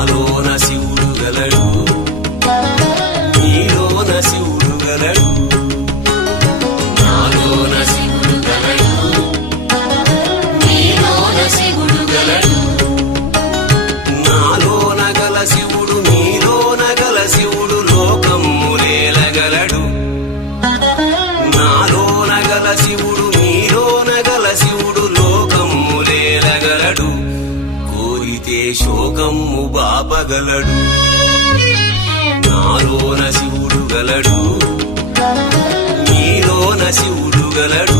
నాలోన శివుడు గలడు నీలోన శివుడు గలడు నాలోన శివుడు గలడు నీలోన శివుడు గలడు నాలోన గల శివుడు నీలోన గల శివుడు లోకములేలగలడు నాలోన గల శివుడు నీలోన గల శివుడు లోకములేలగలడు కోరితే శోకము బాపగలడు నాలోన శివుడు గలడు నీలోన శివుడు గలడు